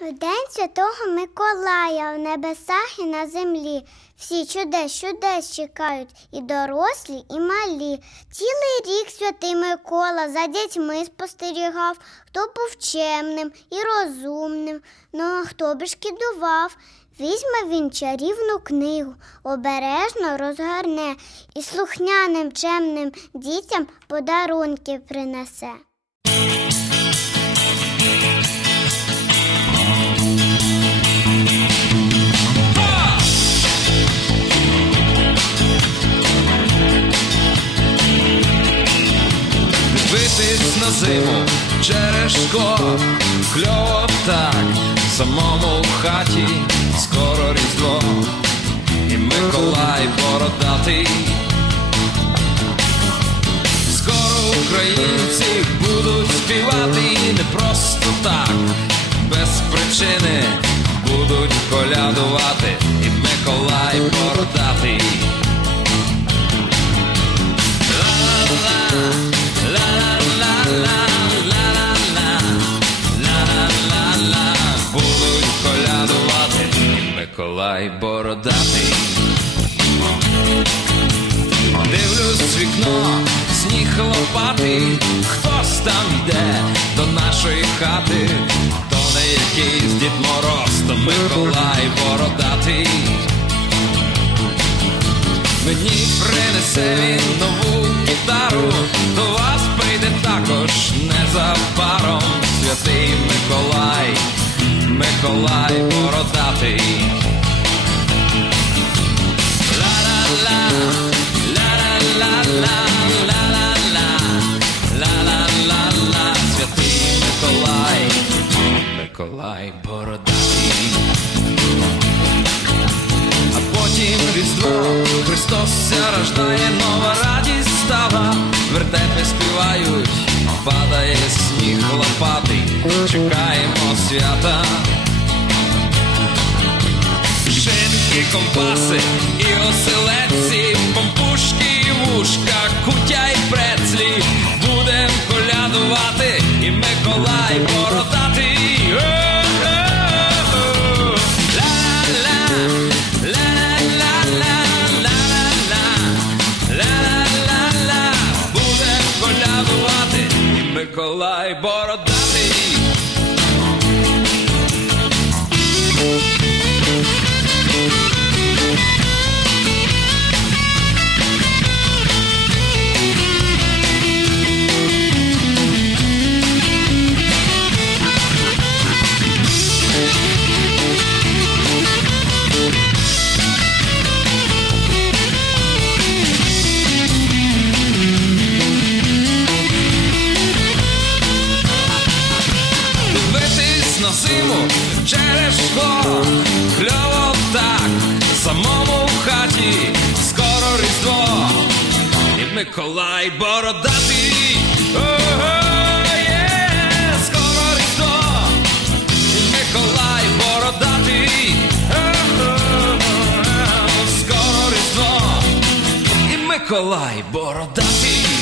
День святого Миколая в небесах і на землі. Всі чудес, чудес чекають, і дорослі, і малі. Цілий рік святий Микола за дітьми спостерігав, хто був чемним і розумним, ну а хто б шкідував. Візьме він чарівну книгу, обережно розгорне і слухняним чемним дітям подарунки принесе. Через кльово так, самому в хаті, скоро різдво, і Миколай бородатий. Скоро українці будуть співати. Не просто так, без причини будуть колядувати, бородатий. Дивлюсь вікно, сніг лопатий, хтось там йде до нашої хати, то не якийсь Дід Мороз, то Миколай бородатий. Мені принесе він нову гітару, до вас прийде також незабаром святий Миколай, Миколай бородатий. Христос рождає, нова радість стала, вертепи співають, падає сніг лопатий, чекаємо свята. Шинки, компаси і оселедці, помпушки і Миколай зиму через шкло, кльово так, самому в хаті, скоро різдво, і Миколай бородатий. Є, скоро різдво, Миколай бородатий. Скоро різдво, і Миколай бородатий.